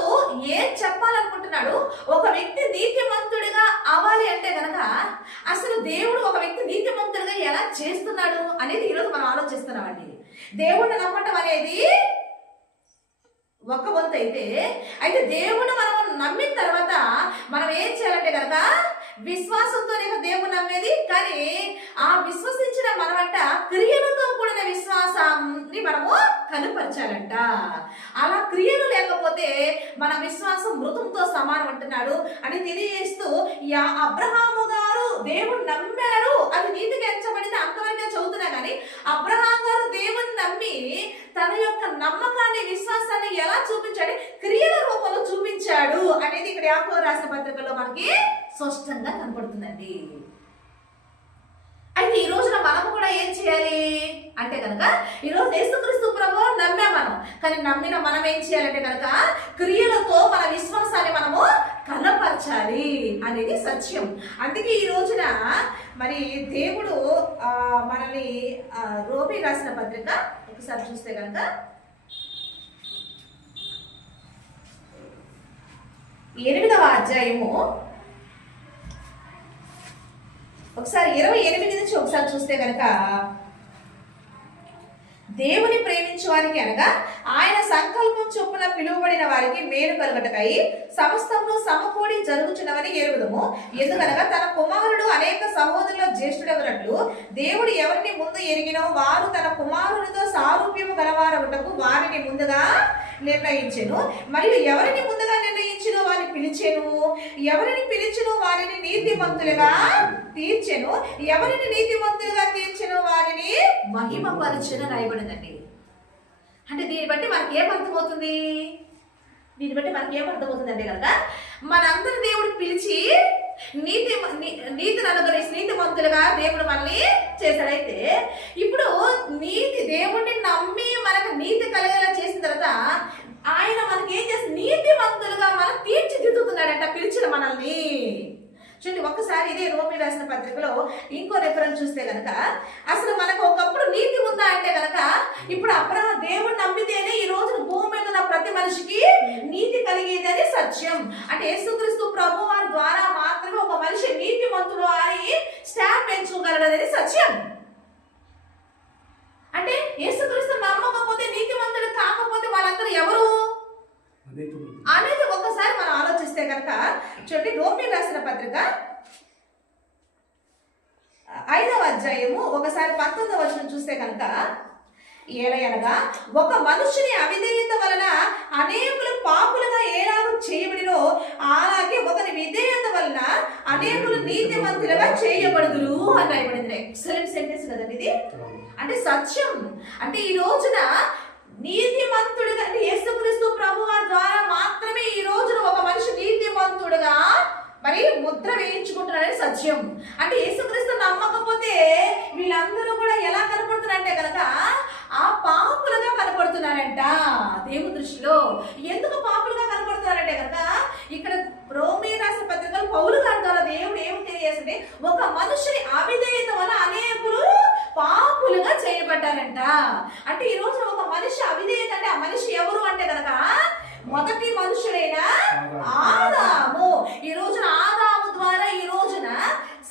ఏం చెప్పాలనుకుంటున్నాడు? ఒక వ్యక్తి నీతిమంతుడిగా అవ్వాలి అంటే గనక అసలు దేవుడు ఒక వ్యక్తి నీతిమంతుడిగా ఎలా చేస్తున్నాడు అనేది ఈరోజు మనం ఆలోచిస్తున్నామండి. దేవుడిని నమ్మటం అనేది ఒక వంతు అయితే దేవుడు మనం నమ్మిన తర్వాత మనం ఏం చేయాలంటే కనుక విశ్వాసంతోనే దేవుడు నమ్మేది. కానీ ఆ విశ్వసించిన మనమంట క్రియలతో కూడిన విశ్వాసాన్ని మనము కనపరచాలంట. అలా క్రియలు లేకపోతే మన విశ్వాసం మృతంతో సమానం అంటున్నాడు అని తెలియజేస్తూ, అబ్రహాము గారు దేవుడు నమ్మాడు, అది నీతిగా ఎంచబడింది అంతవరకే చదువుతున్నా కానీ అబ్రహాం గారు దేవుని నమ్మి తన యొక్క నమ్మకాన్ని విశ్వాసాన్ని ఎలా చూపించాడు, క్రియల రూపంలో చూపించాడు అనేది ఇక్కడ యాకోబు రాసిన పత్రికలో మనకి స్పష్టంగా కనపడుతుందండి. అయితే ఈ రోజున మనము కూడా ఏం చేయాలి అంటే కనుక, ఈరోజు యేసుక్రీస్తు ప్రభువు నమ్మాం మనం, కానీ నమ్మిన మనం ఏం చేయాలంటే కనుక క్రియలతో మన విశ్వాసాన్ని మనము కనపరచాలి అనేది సత్యం. అందుకే ఈ రోజున మరి దేవుడు మనల్ని రోమీ రాసిన పత్రిక ఒకసారి చూస్తే కనుక 8వ అధ్యాయము ఒకసారి 28 నుంచి ఒకసారి చూస్తే కనుక, దేవుని ప్రేమించు వారికి అనగా ఆయన సంకల్పం చొప్పున పిలువబడిన వారికి మేలు కలుగటకై సమస్తము సమకూడి జరుగుచున్నవని ఎరుగుదము. ఎందుకనగా తన కుమారుడు అనేక సహోదరుల జ్యేష్ఠుడగునట్లు దేవుడు ఎవరిని ముందు ఎరిగినో వారు తన కుమారునితో సారూప్యము గలవారగుటకు వారిని ముందుగా నిర్ణయించెను. మరియు ఎవరిని ముందుగా నిర్ణయించినో వారిని పిలిచెను, ఎవరిని పిలిచెను వారిని నీతిమంతులుగా తీర్చెను, ఎవరిని నీతిమంతులుగా తీర్చెను వారిని మహిమపరచెను రాయబడిందండి. అంటే దీన్ని బట్టి మనకి ఏమర్థమవుతుంది, అంటే కనుక మనందరి దేవుడు పిలిచి నీతిని అనుగ్రహించి నీతిమంతులుగా దేవుడు మనల్ని చేశాడైతే, ఇప్పుడు దేవుడిని నమ్మి మనకు నీతి కలిగేలా చేసిన తర్వాత ఆయన మనకి ఏం చేసి నీతిమంతులుగా మనం తీర్చిదిద్దుతున్నాడంట పిలిచిన మనల్ని. చూడండి ఒక్కసారి ఇదే రోమీ రాసిన పత్రికలో ఇంకో రెఫరెన్స్ చూస్తే కనుక, అసలు మనకు ఒకప్పుడు నీతి ఉందా అంటే కనుక, ఇప్పుడు దేవుడు నమ్మితేనే ఈ రోజు భూమి మీద ఉన్న ప్రతి మనిషికి నీతి కలిగేదని సత్యం. అంటే యేసుక్రీస్తు ప్రభు వారి ద్వారా మాత్రమే ఒక మనిషి నీతిమంతుడు అని స్టాంప్ పెంచుకోగలడనేది సత్యం. అంటే యేసుక్రీస్తు నమ్మకపోతే, నీతిమంతుడు కాకపోతే వాళ్ళందరూ ఎవరు అనేది ఒక్కసారి మనం ఆలోచిస్తే కనుక, చూడండి రోమీ రాసిన పత్రిక 5వ అధ్యాయము ఒకసారి 19వ వచనం చూస్తే కనుక, ఏలయనగా ఒక మనుషుని అవిధేయత వలన అనేకులు పాపులుగా ఏలాగ చేయబడినో అలాగే ఒకరి విధేయత వలన అనేకులు నీతిమంతులుగా చేయబడుదురు అని రాయబడింది. ఎక్సలెంట్ సెంటెన్స్ కదండి ఇది. అంటే సత్యం. అంటే ఈ రోజున నీతిమంతుడుగా అంటే యేసుక్రీస్తు ప్రభువు ద్వారా మాత్రమే ఈ రోజున ఒక మనిషి నీతిమంతుడుగా మరి ముద్ర వేయించుకుంటున్నారని సత్యం. అంటే యేసుక్రీస్తు నమ్మకపోతే వీళ్ళందరూ కూడా ఎలా కనపడుతున్నారంటే కనుక ఆ పాపులుగా కనపడుతున్నారంట దేవుని దృష్టిలో. ఎందుకు పాపులుగా కనపడుతున్నారంటే కనుక, ఇక్కడ రోమీ రాసిన పత్రికలు పౌలు గారి ద్వారా దేవుడు ఏమి తెలియజేస్తే, ఒక మనుషుని అవిధేయత వల్ల అనేకులు పాపులుగా చేయబడ్డారంట. అంటే ఈ రోజు ఒక మనిషి అవిధేయత అంటే ఆ మనిషి ఎవరు అంటే కనుక మొదటి మనుషులైన ఆదాము. ఈ రోజున ఆదాము ద్వారా ఈ రోజున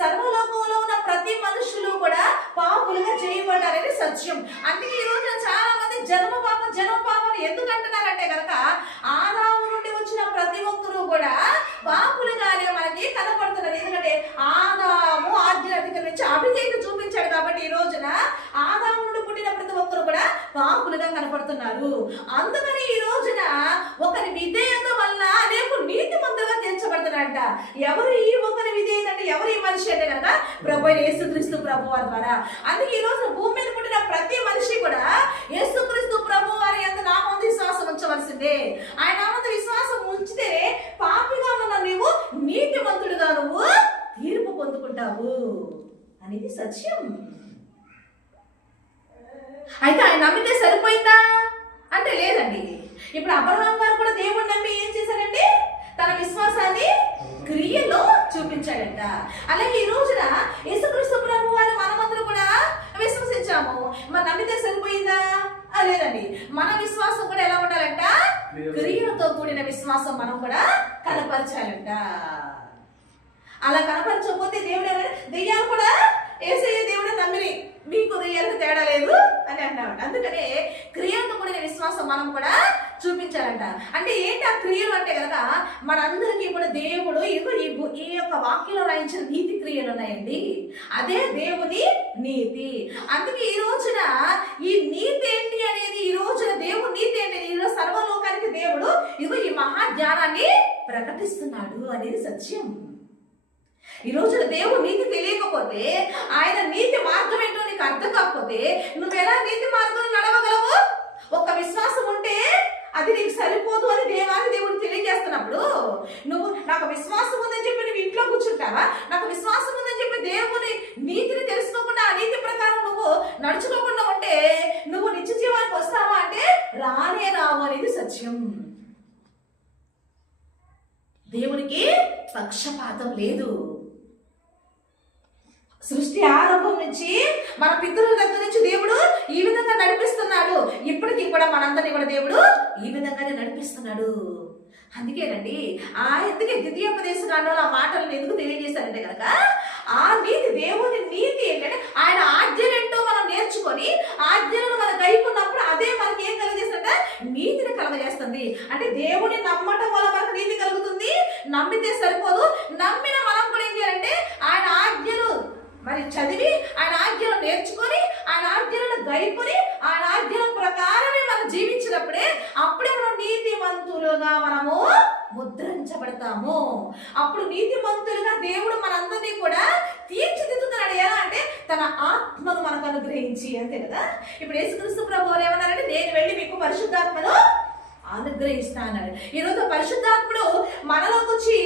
సర్వలోకంలో ఉన్న ప్రతి మనుషులు కూడా పాపులుగా చేయబడ్డారని సత్యం. అందుకే ఈ రోజున చాలా మంది జన్మ పాపం ఎందుకు అంటున్నారంటే కనుక, ఆదాము నుండి వచ్చిన ప్రతి ఒక్కరూ కూడా పాపులుగానే మనకి కనపడుతున్నారు. ఎందుకంటే ఆదాము ఆజ్ఞ అధికరించి అవిధేయత చూపించాడు కాబట్టి ఈ రోజున ఆదాము నుండి పుట్టిన ప్రతి ఒక్కరు కూడా పాపులుగా కనపడుతున్నారు. అందుకని ఈ రోజున ఒకరి విధేయత వల్ల అనేక నీతిమంతులుగా తీర్చబడుతున్నారంట. ఎవరు ఈ ఒకరి విధేయత అంటే ఎవరు ఈ మనిషి అంటే కనుక ప్రభు యేసుక్రీస్తు ప్రభు వారి ద్వారా. అందుకే ఈ రోజు భూమి మీద పుట్టిన ప్రతి మనిషి కూడా యేసుక్రీస్తు ప్రభు వారి యందు నామందు విశ్వాసం ఉంచవలసిందే. ఆయన నామందు విశ్వాసం ఉంచితే పాపిగా ఉన్న నీవు నీతిమంతుడుగా నువ్వు తీర్పు పొందుకుంటావు అనేది సత్యం. అయితే ఆయన నమ్మితే సరిపోయిందా అంటే లేదండి. ఇప్పుడు అబ్రహాం గారు కూడా దేవుడిని నమ్మి ఏం చేశారండి, తన విశ్వాసాన్ని క్రియలో చూపించాడంట. అలాగే ఈ రోజున యేసుక్రీస్తు ప్రభు వారిని మనమందరూ కూడా విశ్వసించాము. మరి నమ్మితే సరిపోయిందా లేదండి. మన విశ్వాసం కూడా ఎలా ఉండాలంట, క్రియలతో కూడిన విశ్వాసం మనం కూడా కనపరచాలంట. అలా కనపరచకపోతే దేవుడు ఏమైనా దెయ్యాలు కూడా యేసయ్య దేవుడు నమ్మిని మీకు దెయ్యాలకు తేడా లేదు అని అన్నాడు. అందుకనే క్రియలతో కూడిన విశ్వాసం మనం కూడా చూపించాలి. చూపించాలంట. అంటే ఏంటి ఆ క్రియలు అంటే కనుక మనందరికీ కూడా దేవుడు ఈ యొక్క వాక్యంలో రాయించిన నీతి క్రియలు ఉన్నాయండి. అదే దేవుని నీతి. అందుకే ఈ రోజున ఈ నీతి ఏంటి అనేది, ఈ రోజున దేవుని నీతి ఏంటి, ఈరోజు సర్వలోకానికి దేవుడు ఇదిగో ఈ మహా జ్ఞానాన్ని ప్రకటిస్తున్నాడు అనేది సత్యం. ఈ రోజున దేవుడు నీతి తెలియకపోతే, ఆయన నీతి మార్గం ఏంటో నీకు అర్థం కాకపోతే నువ్వు ఎలా నీతి మార్గంలో నడవగలవు? ఒక విశ్వాసం ఉంటే అది నీకు సరిపోదు అని దేవుడు తెలియజేస్తున్నప్పుడు నువ్వు నాకు విశ్వాసం ఉందని చెప్పి నువ్వు ఇంట్లో కూర్చుంటావా? నాకు విశ్వాసం ఉందని చెప్పి దేవుని నీతిని తెలుసుకోకుండా ఆ నీతి ప్రకారం నువ్వు నడుచుకోకుండా ఉంటే నువ్వు నిత్య జీవానికి వస్తావా అంటే రానే రావు అనేది సత్యం. దేవునికి పక్షపాతం లేదు. సృష్టి ఆరంభం నుంచి మన పితరుల దగ్గర నుంచి దేవుడు ఈ విధంగా నడిపిస్తున్నాడు. ఇప్పటికీ కూడా మనందరినీ కూడా దేవుడు ఈ విధంగానే నడిపిస్తున్నాడు. అందుకేనండి ఎందుకే ద్వితీయోపదేశ కాండంలో ఆ మాటలను ఎందుకు తెలియజేశారంటే కనుక ఆ నీతి, దేవుని నీతి ఏంటంటే ఆయన ఆజ్ఞలేంటో మనం నేర్చుకొని ఆజ్ఞలను మనం గైకున్నప్పుడు అదే మనకి ఏం కలుగజేస్తుందంటే నీతిని కలుగజేస్తుంది. అంటే దేవుని నమ్మటం వల్ల మనకు నీతి కలుగుతుంది. నమ్మితే సరిపోదు, నమ్మిన మనం కూడా ఏం చేయాలంటే ఆయన ఆజ్ఞలు మరి చదివి ఆయన ఆజ్ఞలు నేర్చుకొని ఆయన ఆజ్ఞలను గైకొని ఆయన ఆజ్ఞల ప్రకారమే మనం జీవించినప్పుడే అప్పుడే మనం నీతిమంతులుగా మనము ముద్రించబడతాము. అప్పుడు నీతిమంతులుగా దేవుడు మనందరినీ కూడా తీర్చిదిద్దుతున్నాడు. ఎలా అంటే తన ఆత్మను మనకు అనుగ్రహించి, అంతే కదా. ఇప్పుడు యేసుక్రీస్తు ప్రభువు ఏమన్నారంటే నేను వెళ్ళి మీకు పరిశుద్ధాత్మను అనుగ్రహిస్తానన్నాడు. ఈరోజు పరిశుద్ధాత్ముడు మనలోకి వచ్చి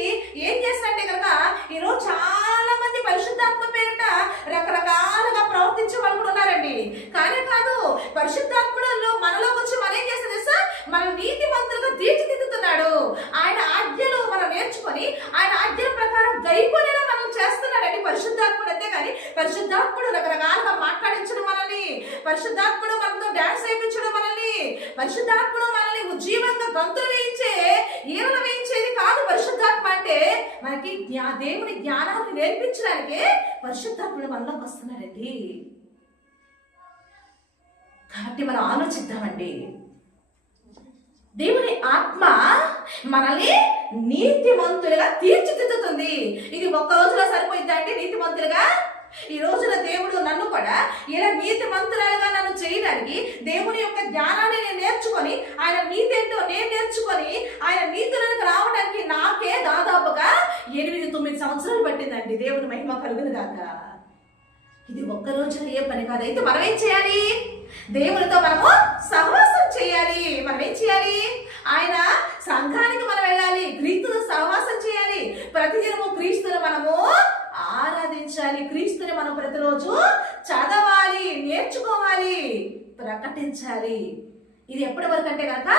ఏం చేస్తాడంటే కనుక ఈరోజు చాలా మంది పరిశుద్ధాత్మ పేరిట రకరకాలుగా ప్రవర్తించే వాళ్ళు కూడా ఉన్నారండి. కానీ కాదు, పరిశుద్ధాత్ముడు మనలోకి వచ్చి మనం ఏం చేస్తాడు తెలుసా? మనం నీతిమంతులుగా తీర్చిదిద్దుతున్నాడు. ఆయన ఆజ్ఞలు మనం నేర్చుకొని ఆయన ఆజ్ఞల ప్రకారం గైకొనేలా మనం చేస్తున్నాడండి పరిశుద్ధాత్ముడు. అంతే కానీ పరిశుద్ధాత్ముడు రకరకాలుగా మాట్లాడించడం మనల్ని, పరిశుద్ధాత్ముడు మనతో డాన్స్ వేయించడం మనల్ని, పరిశుద్ధాత్ముడు మనల్ని ఉజ్జీవంగా గంతులు వేయించే ఈరలు వేయించేది కాదు. పరిశుద్ధాత్మ అంటే మనకి దేవుని జ్ఞానాన్ని నేర్పించడానికే పరిశుద్ధాత్ముడు మనలోకి వస్తున్నాడండి. కాబట్టి మనం ఆలోచిద్దామండి. దేవుని ఆత్మ మనల్ని నీతిమంతులుగా తీర్చిదిద్దుతుంది. ఇది ఒక్క రోజులో సరిపోయిద్దా అంటే నీతిమంతులుగా? ఈ రోజున దేవుడు నన్ను కూడా ఇలా నీతిమంతురాలుగా నన్ను చేయడానికి దేవుని యొక్క జ్ఞానాన్ని నేను నేర్చుకొని ఆయన నీతి ఏంటో నేను నేర్చుకొని ఆయన నీతులకు రావడానికి నాకే దాదాపుగా 8-9 సంవత్సరాలు పట్టిందండి. దేవుని మహిమ కలుగును గాక. ఇది ఒక్క రోజున ఏ పని కాదు. అయితే మనం ఏం చేయాలి? దేవునితో మనము సహవాసం చేయాలి. మనం ఏం చేయాలి? ఆయన సంఘానికి మనం వెళ్ళాలి, క్రీస్తుతో సహవాసం చేయాలి, ప్రతిదినము క్రీస్తుని మనము ఆరాధించాలి, క్రీస్తుని మనం ప్రతిరోజు చదవాలి, నేర్చుకోవాలి, ప్రకటించాలి. ఇది ఎప్పటి వరకు అంటే కనుక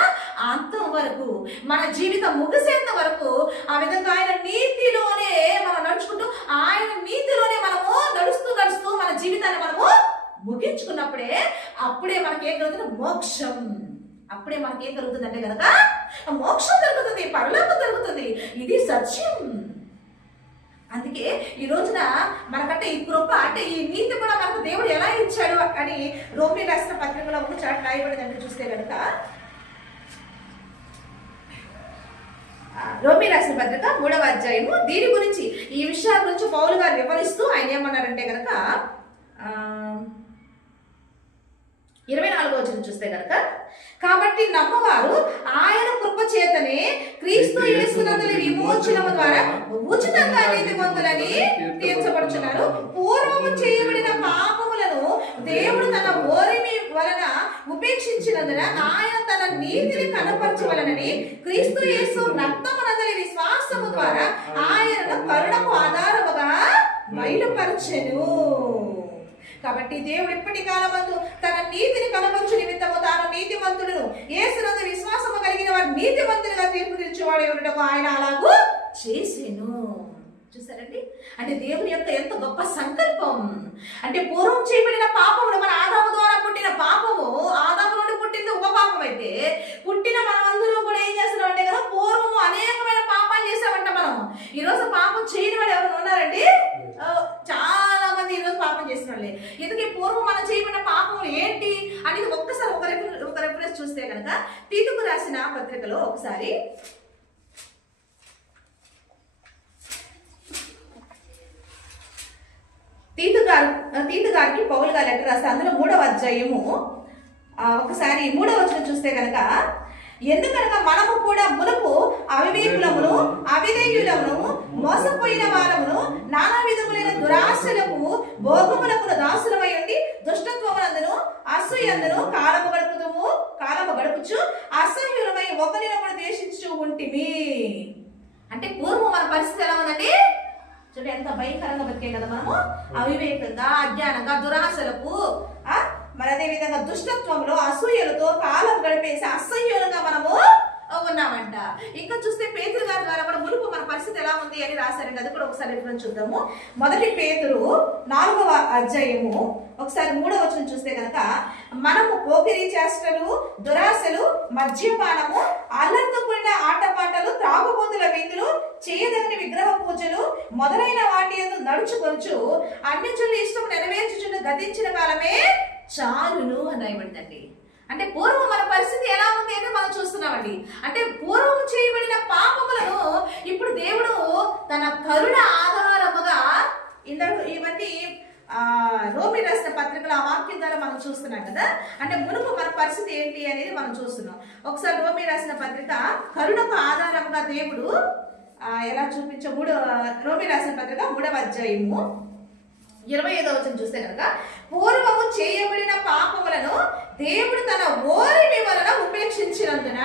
అంతం వరకు, మన జీవితం ముగిసేంత వరకు ఆ విధంగా ఆయన నీతిలోనే మనం నడుచుకుంటూ ఆయన నీతిలోనే మనము నడుస్తూ మన జీవితాన్ని మనము ముగించుకున్నప్పుడే అప్పుడే మనకేం కలుగుతుంది? మోక్షం. అప్పుడే మనకేం కలుగుతుంది అంటే కనుక మోక్షం జరుగుతుంది, పరలోకం జరుగుతుంది. ఇది సత్యం. అందుకే ఈ రోజున మనకంటే ఈ కృప అంటే ఈ నీతి కూడా మనకు దేవుడు ఎలా ఇచ్చాడు అని రోమీ రాసిన పత్రికలో ఒక చాట్ రాయబడిందంటే చూస్తే కనుక రోమీ రాసిన పత్రిక 3వ అధ్యాయము దీని గురించి ఈ విషయాల గురించి పౌలు గారు వివరిస్తూ ఆయన ఏమన్నారంటే కనుక 24వ వచనం చూస్తే కనుక కాబట్టి నమ్మవారు ఆయన కృప చేతనే క్రీస్తు యేసునందు విమోచనము ద్వారా ఉచితంగా నీతిమంతులని తీర్చబడుచున్నారు. పూర్వము చేయబడిన పాపములను దేవుడు తన ఓరిమి వలన ఉపేక్షించినందున ఆయన తన నీతిని కనపరచవలనని క్రీస్తు యేసు రక్తమునందలి విశ్వాసము ద్వారా ఆయనను కరుణకు ఆధారముగా బయలుపరచెను. కాబట్టి దేవుడు ఇప్పటి కాలమందు తన నీతిని కనపరచు నిమిత్తము తాను నీతిమంతులను యేసునందు విశ్వాసము కలిగిన వారు నీతిమంతులుగా తీర్పు తీర్చేవాడు ఉండటకు ఆయన అలాగూ చేసెను. చూసారండి, అంటే దేవుని యొక్క ఎంత గొప్ప సంకల్పం. అంటే పూర్వం చేయబడిన పాపమును మన ఆదాము ద్వారా పుట్టిన పాపము, ఆదాము నుండి పుట్టింది ఒక పాపం అయితే పుట్టిన మనమందరం కూడా ఏం చేస్తున్నాం అంటే కదా పూర్వము అనేకమైన పాపాలు చేసామంట. మనం ఈరోజు పాపం చేయని వాడు ఎవరు ఉన్నారండి? చాలా మంది ఈరోజు పాపం చేసిన వాళ్ళే. ఎందుకు పూర్వం మనం చేయబడిన పాపం ఏంటి అనేది ఒక్కసారి ఒక ఇంకొక రెఫరెన్స్ చూస్తే కనుక తీతుకు రాసిన పత్రికలో ఒకసారి తీతు గారికి పౌలు గారు లెటర్ రాస్తే అందులో 3వ అధ్యాయము ఒకసారి 3వ వచనం చూస్తే కనుక ఎందుకనగా మనము కూడా మునుపు అవివేకులమును అవిధేయులమును మోసపోయిన వారమును నానా విధములైన దురాశలకు భోగములకు దాసులమై ఉండి దుష్టత్వమునందును అసూయందును కాలము గడుపుచు అసహ్యులమై ఒకరినొకరు ద్వేషించు ఉంటిమి. అంటే పూర్వం మన పరిస్థితి ఎలా ఉందండి? చూడండి ఎంత భయంకరంగా బతికే కదా మనము, అవివేకంగా అజ్ఞానంగా దురాశలకు మరి అదే విధంగా దుష్టత్వంలో అసూయలతో కాలం గడిపేసి అసహ్యులుగా మనము ఉన్నామంట. ఇంకా చూస్తే పేతురు గారి ద్వారా కూడా మునుపు మన పరిస్థితి ఎలా ఉంది అని రాశారండి. అది కూడా ఒకసారి రిఫరెన్స్ చూద్దాము. 1 పేతురు 4వ అధ్యాయము ఒకసారి 3వ వచనం చూస్తే కనుక మనము పోకిరీ చేష్టలు దురాశలు మద్యపానము అల్లరితో కూడిన ఆటపాటలు త్రాగుబోతుల విందులు చేయదగిన విగ్రహ పూజలు మొదలైన వాటి యందు నడుచుకొనుచు అన్యజనుల ఇష్టం నెరవేర్చుచుండ గతించిన కాలమే చాలును అని రాయబడిందండి. అంటే పూర్వం మన పరిస్థితి ఎలా ఉంది అని మనం చూస్తున్నామండి. అంటే పూర్వం చేయబడిన పాపములను ఇప్పుడు దేవుడు తన కరుణ ఆధారముగా ఇవన్నీ రోమి రాసిన పత్రికల ఆ వాక్యం ద్వారా మనం చూస్తున్నాం కదా. అంటే మునుపు మన పరిస్థితి ఏంటి అనేది మనం చూస్తున్నాం. ఒకసారి రోమి రాసిన పత్రిక కరుణకు ఆధారంగా దేవుడు ఎలా చూపించే రోమి రాసిన పత్రిక 3వ అధ్యాయము 25వ వచనం చూస్తే కనుక పూర్వము చేయబడిన పాపములను దేవుడు తన ఓరిమి వలన ఉపేక్షించినందున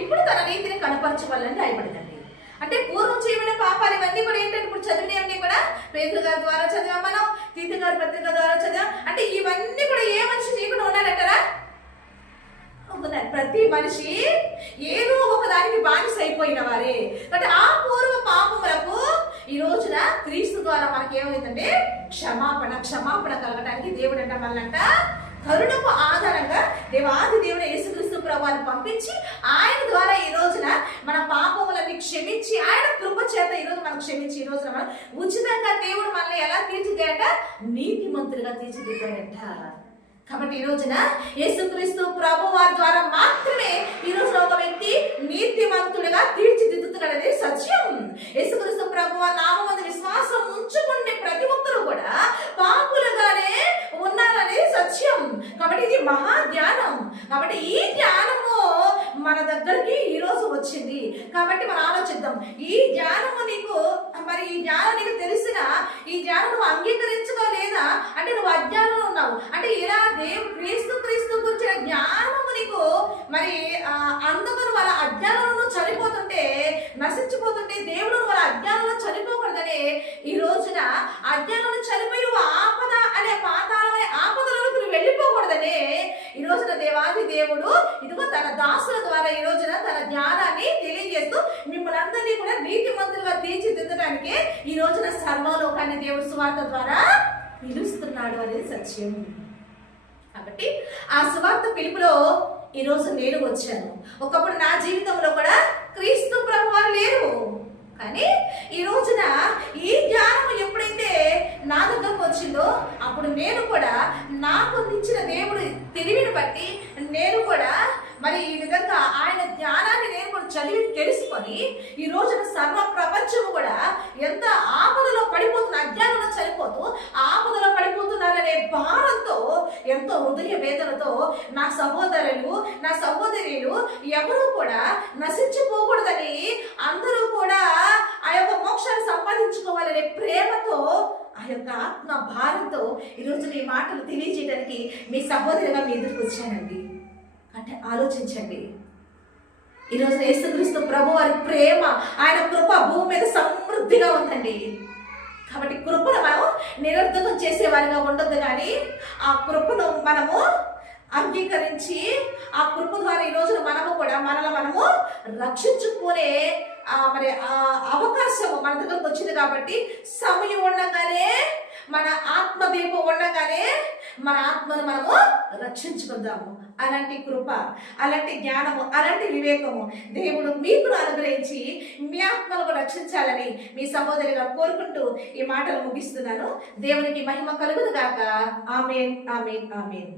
ఇప్పుడు తన నీతిని కనపరచవలని రాయబడిందండి. అంటే పూర్వం చేయబడిన పాపాలు ఇవన్నీ కూడా ఏంటంటే ఇప్పుడు చదివినవన్నీ కూడా పేతురు గారి ద్వారా చదివాం, మనం తీతు గారి పత్రిక ద్వారా చదివాం. అంటే ఇవన్నీ కూడా ఏ మనిషి చేయకుండా ఉండాలంటారా? ప్రతి మనిషి ఏదో ఒక దానికి బానిస అయిపోయిన వారే. అంటే ఆ పూర్వ పాపములకు ఈ రోజున క్రీస్తు ద్వారా మనకి ఏమైందంటే క్షమాపణ కలగడానికి దేవుడు అంట మనల్నంట కరుణకు ఆధారంగా దేవాది దేవుడు యేసుక్రీస్తు ప్రభువుని పంపించి ఆయన ద్వారా ఈ రోజున మన పాపములని క్షమించి ఆయన కృప చేత ఈ రోజు మనం క్షమించి ఈ రోజున మనం ఉచితంగా దేవుడు మనల్ని ఎలా తీర్చిదిద్దాడంట? నీతిమంతులుగా తీర్చిదిద్దాడంట. కాబట్టి ఈ రోజున యేసుక్రీస్తు ప్రభు వారి ద్వారా మాత్రమే ఈ రోజున ఒక వ్యక్తి నీతిమంతుడిగా తీర్చిదిద్దుతున్నాడనేది సత్యం. యేసుక్రీస్తు ప్రభు వారి నామమున విశ్వాసం ఉంచుకునే ప్రతి ఒక్కరూ కూడా పాపులుగానే ఉన్నారనేది సత్యం. కాబట్టి ఇది మహా జ్ఞానం. కాబట్టి ఈ జ్ఞానము మన దగ్గరికి ఈ రోజు వచ్చింది. కాబట్టి మనం ఆలోచిద్దాం, ఈ జ్ఞానము నీకు మరి ఈ జ్ఞానం నీకు తెలిసిన ఈ జ్ఞానం నువ్వు అంగీకరించుకోలేదా అంటే నువ్వు అజ్ఞానంలో ఉన్నావు. అంటే ఇలా క్రీస్తు గురించిన జ్ఞానము నీకు మరి అందుకని వాళ్ళ అజ్ఞానంలో చనిపోతుంటే నశించిపోతుంటే దేవుడు వాళ్ళ అజ్ఞానంలో చనిపోకూడదని ఈ రోజున అజ్ఞానంలో చనిపోయి నువ్వు ఆపద అనే పాతాళం అనే ఆపదలకు నువ్వు వెళ్ళిపోకూడదని ఈ రోజున దేవాది దేవుడు ఇదిగో తన దాసుల ద్వారా ఈ రోజున తన జ్ఞానాన్ని తెలియజేస్తూ మిమ్మల్ని అందరినీ కూడా నీతిమంతులుగా తీర్చిదిద్దడానికి ఈ రోజున సర్వలోకాన్ని దేవుడు సువార్త ద్వారా పిలుస్తున్నాడు అనేది సత్యం. కాబట్టి ఆ సువార్త పిలుపులో ఈ రోజు నేను వచ్చాను. ఒకప్పుడు నా జీవితంలో కూడా క్రీస్తు ప్రభువారు లేరు, కానీ ఈ రోజున ఈ జ్ఞానం ఎప్పుడైతే నా దగ్గరకు వచ్చిందో అప్పుడు నేను కూడా నాకు ఇచ్చిన దేవుడు తెలివిని బట్టి నేను కూడా మరి ఈ విధంగా ఆయన జ్ఞానాన్ని నేను కూడా చదివి తెలుసుకొని ఈ రోజున సర్వ ప్రపంచము కూడా ఎంత ఆపదలో పడిపోతున్న అజ్ఞానంలో చనిపోతూ ఆపదలో పడిపోతున్నారనే భారంతో ఎంతో హృదయ వేదనతో నా సహోదరులు నా సహోదరులు ఎవరు కూడా నశించిపోకూడదని అందరూ కూడా ఆ యొక్క మోక్షాన్ని సంపాదించుకోవాలనే ప్రేమతో ఆ యొక్క ఆత్మ భారంతో ఈరోజు ఈ మాటలు తెలియజేయడానికి మీ సహోదరిగా మీ ఎదురుకు వచ్చానండి. అంటే ఆలోచించండి, ఈరోజు యేసుక్రీస్తు ప్రభు వారి ప్రేమ ఆయన కృప భూమి మీద సమృద్ధిగా ఉందండి. కాబట్టి కృపను మనం నిరర్థకం చేసేవారిగా ఉండొద్దు, కానీ ఆ కృపను మనము అంగీకరించి ఆ కృప ద్వారా ఈ రోజున మనము కూడా మనము రక్షించుకునే మరి ఆ అవకాశము మన దగ్గరకు వచ్చింది. కాబట్టి సమయం ఉండగానే మన ఆత్మదీపం ఉండగానే మన ఆత్మను మనము రక్షించుకుందాము. అలాంటి కృప, అలాంటి జ్ఞానము, అలాంటి వివేకము దేవుడు మీకు అనుగ్రహించి మీ ఆత్మను రక్షించాలని మీ సహోదరిగా కోరుకుంటూ ఈ మాటలు ముగిస్తున్నాను. దేవునికి మహిమ కలుగును గాక. ఆమేన్, ఆమేన్, ఆమేన్.